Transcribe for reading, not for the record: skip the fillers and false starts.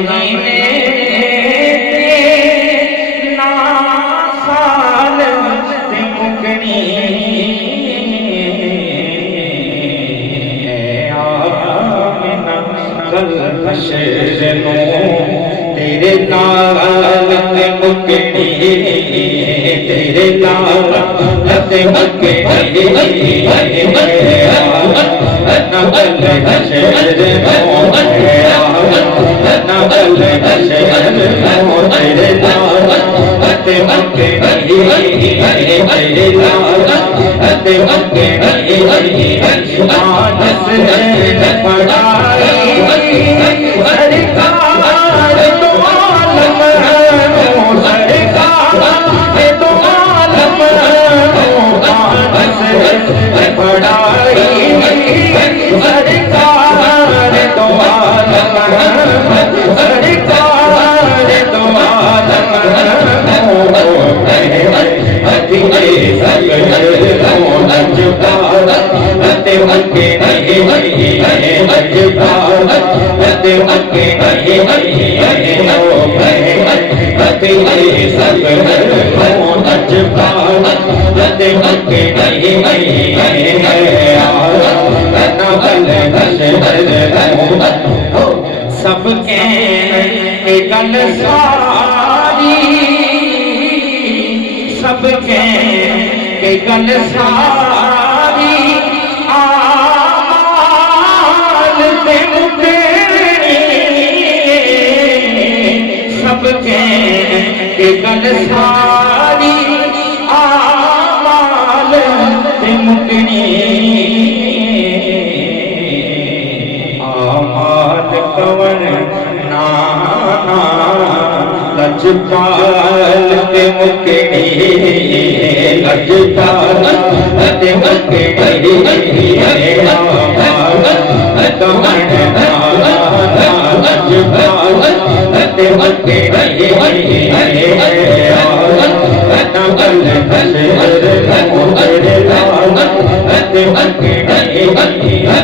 महीने ना साल ते मुकनी कल हशर नो तेरे नाल ते मुकनी तेरे नाल ते मुकनी ना कल हशर नो ना कल हशर नो तेरे नाल ते मुकनी तेरे नाल ते मुकनी आज से पढ़ाई सरकार तो आलम सरकार तो आलम आज से पढ़ाई सरकार तो आलम सरकार तो आलम ते मक्के नहीं ते मक्के नहीं ओ ते सब नचता ते मक्के नहीं सबके गल सारी सबके गल सारी आमाल ते मुकनी सबके गल सारी आमाल ते मुकनी आमाल कवन नाना लजपाल ते मुकनी लजपाल ते मुकनी आमाल कवन नाना लजपाल ते मुकनी नकल हशर नो तेरे नाल ते मुकनी